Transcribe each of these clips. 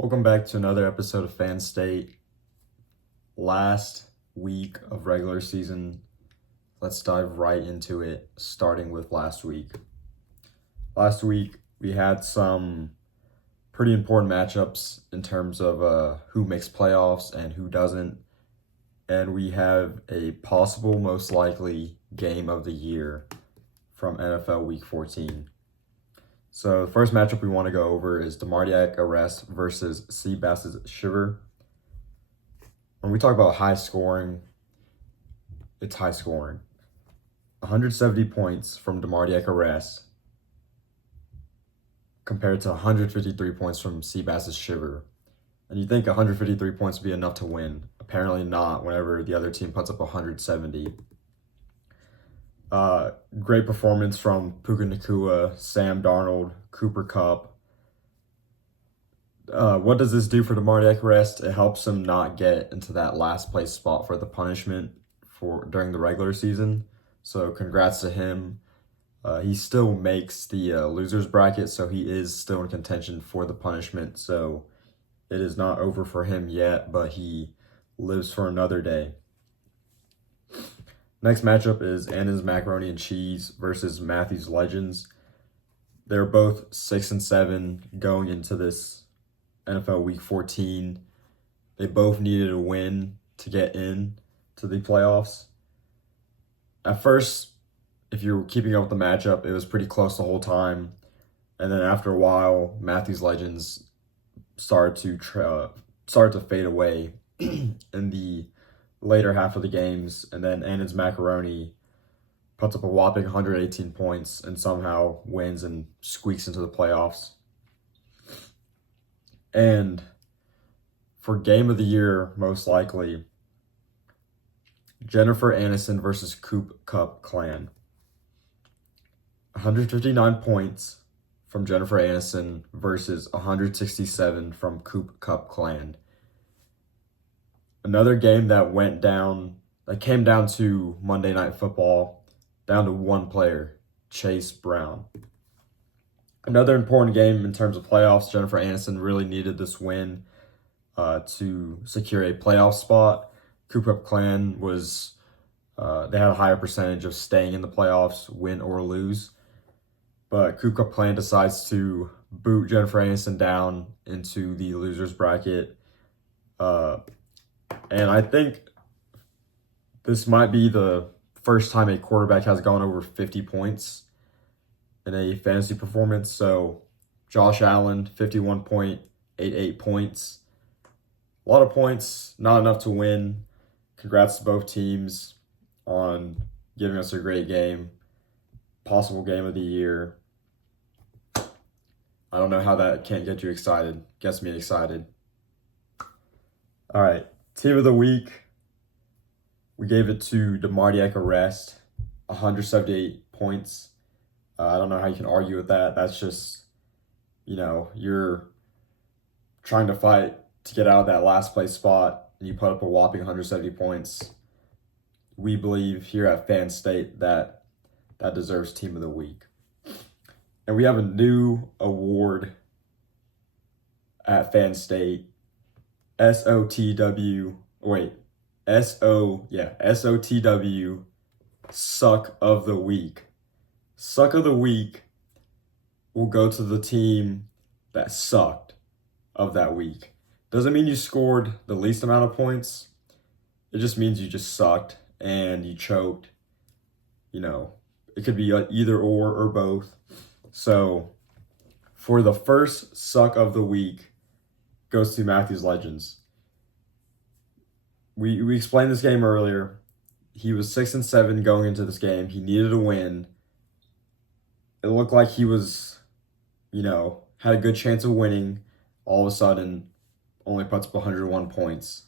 Welcome back to another episode of Fan State. Last week of regular season. Let's dive right into it, starting with last week. Last week, we had some pretty important matchups in terms of who makes playoffs and who doesn't. And we have a possible, most likely game of the year from NFL Week 14. So the first matchup we want to go over is DeMardiac Arrest versus Seabass's Shiver. When we talk about high scoring, it's high scoring. 170 points from DeMardiac Arrest compared to 153 points from Seabass's Shiver. And you think 153 points would be enough to win. Apparently not whenever the other team puts up 170. Great performance from Puka Nacua, Sam Darnold, Cooper Kupp. What does this do for DeMardiac Arrest? It helps him not get into that last place spot for the punishment during the regular season. So congrats to him. He still makes the losers bracket, so he is still in contention for the punishment. So it is not over for him yet, but he lives for another day. Next matchup is Anna's Macaroni and Cheese versus Matthew's Legends. They're both 6-7 going into this NFL Week 14. They both needed a win to get in to the playoffs. At first, if you're keeping up with the matchup, it was pretty close the whole time. And then after a while, Matthew's Legends started to fade away in the later half of the games, and then Annan's Macaroni puts up a whopping 118 points and somehow wins and squeaks into the playoffs. And for game of the year, most likely, Jennifer Aniston versus Coop Cup Clan. 159 points from Jennifer Aniston versus 167 from Coop Cup Clan. Another game that came down to Monday Night Football, down to one player, Chase Brown. Another important game in terms of playoffs. Jennifer Aniston really needed this win to secure a playoff spot. Cooper Clan they had a higher percentage of staying in the playoffs, win or lose. But Cooper Clan decides to boot Jennifer Aniston down into the losers bracket. And I think this might be the first time a quarterback has gone over 50 points in a fantasy performance. So Josh Allen, 51.88 points. A lot of points, not enough to win. Congrats to both teams on giving us a great game. Possible game of the year. I don't know how that can't get you excited. Gets me excited. All right. Team of the week, we gave it to DeMardiac Arrest, 178 points. I don't know how you can argue with that. That's just, you're trying to fight to get out of that last place spot, and you put up a whopping 170 points. We believe here at Fan State that deserves Team of the Week. And we have a new award at Fan State. SOTW, Suck of the Week. Suck of the Week will go to the team that sucked of that week. Doesn't mean you scored the least amount of points. It just means you just sucked and you choked. It could be either or both. So for the first Suck of the Week, goes to Matthew's Legends. We explained this game earlier. He was 6-7 going into this game. He needed a win. It looked like he was, had a good chance of winning. All of a sudden, only puts up 101 points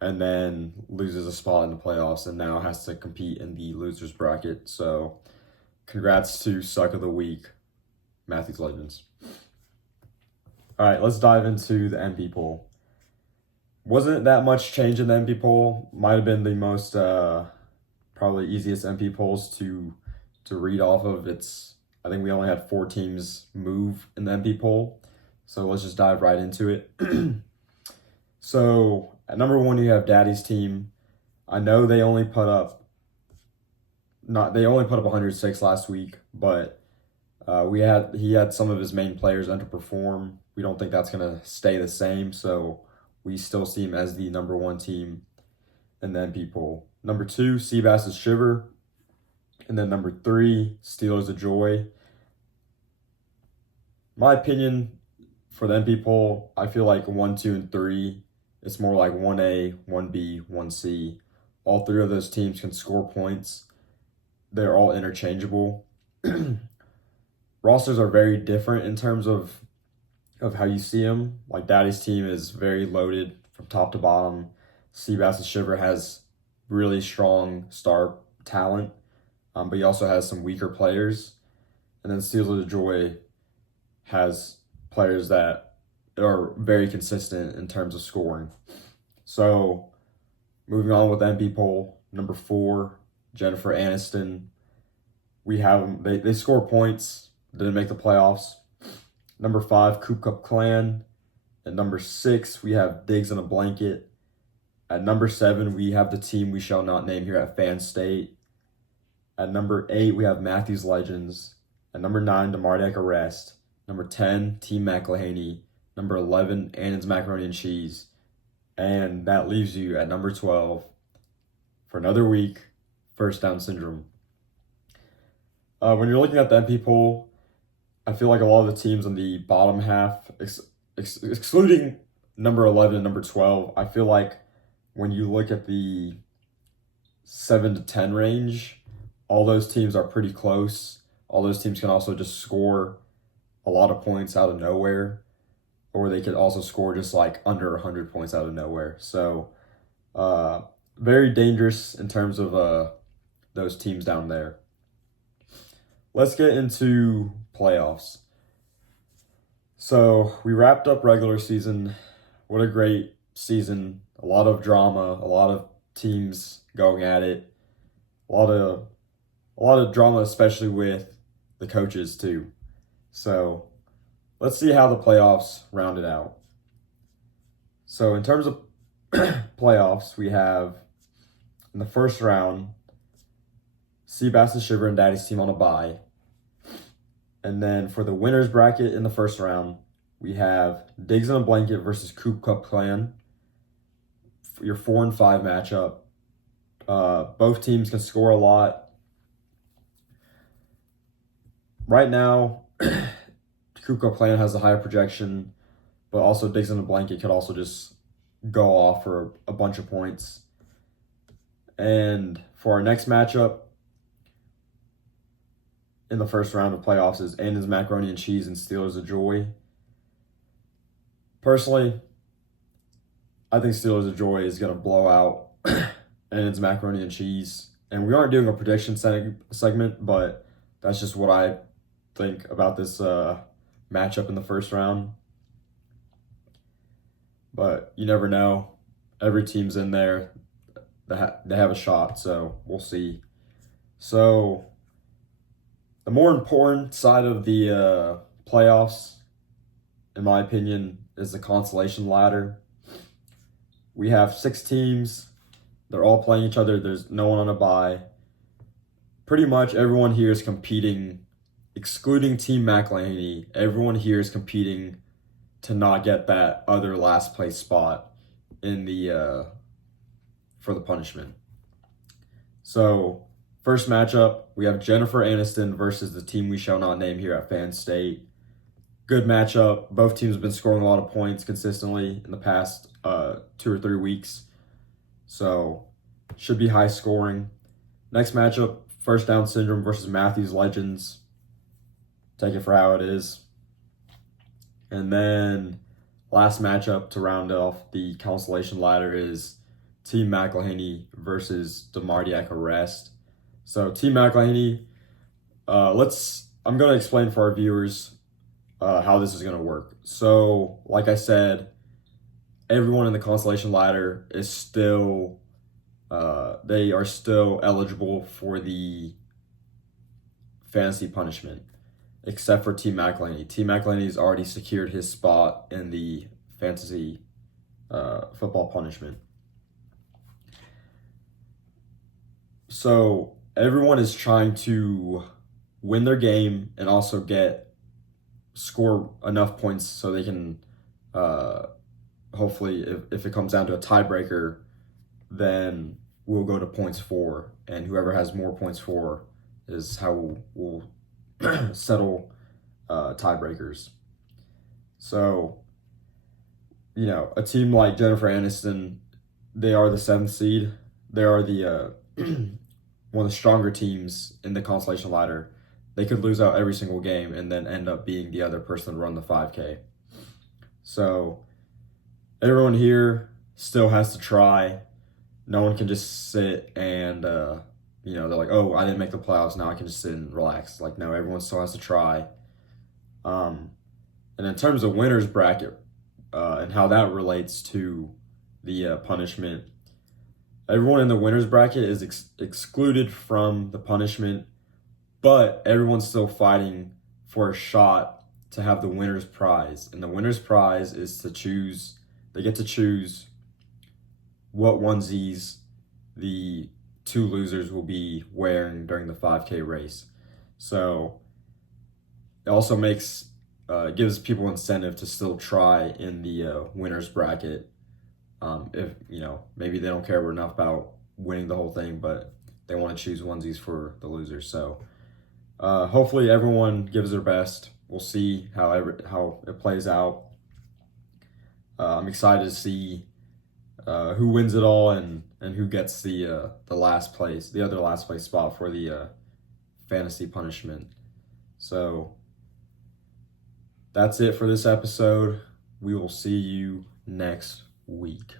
and then loses a spot in the playoffs and now has to compete in the losers bracket. So congrats to Suck of the Week, Matthew's Legends. All right, let's dive into the MP poll. Wasn't that much change in the MP poll. Might have been the most probably easiest MP polls to read off of. I think we only had 4 teams move in the MP poll. So let's just dive right into it. So at number one, you have Daddy's team. I know they only put up 106 last week, but he had some of his main players underperform. We don't think that's gonna stay the same, so we still see him as the number one team. And then people number two, Seabass's Shiver, and then number three, Steelers of Joy. My opinion for them people, I feel like 1, 2, and 3. It's more like 1A, 1B, 1C. All three of those teams can score points. They're all interchangeable. Rosters are very different in terms of how you see them. Like Daddy's team is very loaded from top to bottom. Seabass's Shiver has really strong star talent, but he also has some weaker players. And then Steelers of Joy has players that are very consistent in terms of scoring. So, moving on with MP poll, number 4, Jennifer Aniston. We have them. They score points, didn't make the playoffs. Number 5, Coop Cup Clan. At number 6, we have Diggs in a Blanket. At number 7, we have the team we shall not name here at Phan State. At number 8, we have Matthews Legends. At number 9, DeMardiac Arrest. Number 10, Team McElhaney. Number 11, Annan's Macaroni and Cheese. And that leaves you at number 12 for another week, First Down Syndrome. When you're looking at the MP poll, I feel like a lot of the teams in the bottom half, excluding number 11 and number 12, I feel like when you look at the 7 to 10 range, all those teams are pretty close. All those teams can also just score a lot of points out of nowhere, or they could also score just like under 100 points out of nowhere. So, very dangerous in terms of those teams down there. Let's get into playoffs. So, we wrapped up regular season. What a great season. A lot of drama, a lot of teams going at it. A lot of drama, especially with the coaches too. So, let's see how the playoffs rounded out. So, in terms of playoffs, we have in the first round, Seabass's Shiver and Daddy's team on a bye. And then for the winner's bracket in the first round, we have Diggs in a Blanket versus Coop Cup Clan. Your 4 and 5 matchup. Both teams can score a lot. Right now, Coop Cup Clan has a higher projection, but also Diggs in a Blanket could also just go off for a bunch of points. And for our next matchup in the first round of playoffs is Annan's Macaroni and Cheese and Steelers of Joy. Personally, I think Steelers of Joy is going to blow out Annan's Macaroni and Cheese. And we aren't doing a prediction segment, but that's just what I think about this matchup in the first round. But you never know. Every team's in there. They have a shot, so we'll see. So the more important side of the playoffs, in my opinion, is the consolation ladder. We have 6 teams. They're all playing each other. There's no one on a bye. Pretty much everyone here is competing, excluding Team McElhaney. Everyone here is competing to not get that other last place spot in the for the punishment. So, first matchup, we have Jennifer Aniston versus the team we shall not name here at Phan State. Good matchup. Both teams have been scoring a lot of points consistently in the past 2 or 3 weeks. So, should be high scoring. Next matchup, First Down Syndrome versus Matthews Legends. Take it for how it is. And then last matchup to round off the consolation ladder is Team McElhaney versus DeMardiac Arrest. So Team McElhaney, I'm going to explain for our viewers how this is going to work. So, like I said, everyone in the consolation ladder is still, they are still eligible for the fantasy punishment. except for T. McElhaney. T. McElhaney's already secured his spot in the fantasy football punishment. So everyone is trying to win their game and also score enough points so they can hopefully, if it comes down to a tiebreaker, then we'll go to points for, and whoever has more points for is how we'll settle tiebreakers. So, a team like Jennifer Aniston, they are the 7th seed. They are the one of the stronger teams in the consolation ladder. They could lose out every single game and then end up being the other person to run the 5K. So everyone here still has to try. No one can just sit and, they're like, oh, I didn't make the playoffs, now I can just sit and relax. Like, no, everyone still has to try. And in terms of winner's bracket and how that relates to the punishment, everyone in the winner's bracket is excluded from the punishment, but everyone's still fighting for a shot to have the winner's prize. And the winner's prize is they get to choose what onesies the 2 losers will be wearing during the 5K race. So it also gives people incentive to still try in the winner's bracket. If maybe they don't care enough about winning the whole thing, but they want to choose onesies for the losers. So hopefully everyone gives their best. We'll see how it plays out. I'm excited to see who wins it all and who gets the other last place spot for the fantasy punishment. So that's it for this episode. We will see you next week.